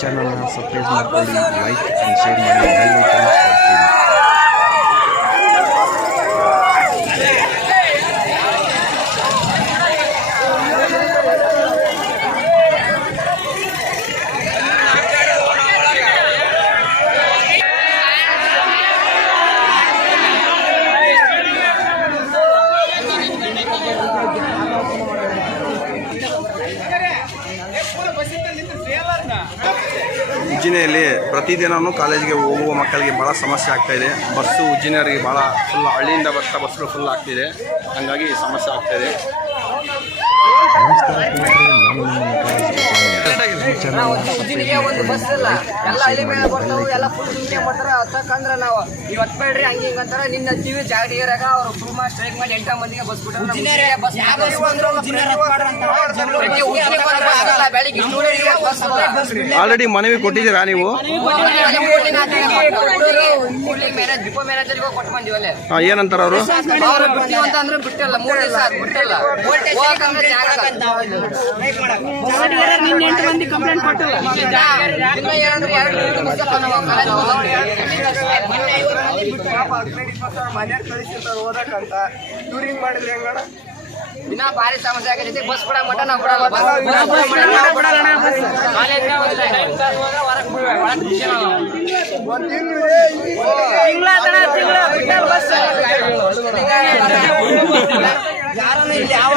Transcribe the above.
ಚಾನಲ್ನ ಸಬ್ಸ್ಕ್ರೈಬ್ ಮಾಡ್ಕೊಳ್ಳಿ like and share ಮಾಡಿ ಬೆಲ್ ಐಕನ್ ಒತ್ತಿ. ಉಜ್ಜಿನೆಯಲ್ಲಿ ಪ್ರತಿದಿನವೂ ಕಾಲೇಜಿಗೆ ಹೋಗುವ ಮಕ್ಕಳಿಗೆ ಭಾಳ ಸಮಸ್ಯೆ ಆಗ್ತಾ ಇದೆ. ಬಸ್ಸು ಉಜ್ಜಿನಿಯರಿಗೆ ಭಾಳ ಫುಲ್ ಹಳ್ಳಿಯಿಂದ ಬರ್ತಾ ಬಸ್ಗಳು ಫುಲ್ ಆಗ್ತಿದೆ. ಹಾಗಾಗಿ ಸಮಸ್ಯೆ ಆಗ್ತಾ ಇದೆ. ಉಜ್ಜಿನಿಗೆ ಒಂದು ಬಸ್ ಇಲ್ಲ ಎಲ್ಲ ಹಳ್ಳಿ ಮೇಲೆ ಬರ್ತಾವು ಎಲ್ಲ ಫುಲ್ ಹಿಂಗೆ ನಾವು ನೀವು ಹತ್ಬೇಡ್ರಿ ಹಂಗೆ ಹಿಂಗೆ ಅಂತಾರ ನಿನ್ನ ಟಿವಿ ಜಾಗಡಿಗರಾಗ ಅವ್ರು ಫುಲ್ ಮಾಡಿ ಸ್ಟ್ರೈಕ್ ಮಾಡಿ ಎಂಟ ಮಂದಿಗೆ ಬಸ್ ಬಿಟ್ಟಾರ ಬಸ್ ಆಲ್ರೆಡಿ ಮನವಿ ಕೊಟ್ಟಿದ್ದೀರಾ ನೀವು? ಏನಂತಾರ ಅವರು? ಮನೆ ಕಳಿಸಿರ್ತಾರ ಓದಕ್ಕಂತ ಟೂರಿಂಗ್ ಮಾಡಿದ್ರೆ ಹೆಂಗಣ ದಿನ ಭಾರಿ ಸಮಸ್ಯೆ ಆಗೈತಿ ಬಸ್ ಕೂಡ ಮಟ ನಾವು ಬಿಡಲ್ಲ ಬಸ್ ಯಾರನ್ನ ಇಲ್ಲಿ ಯಾವ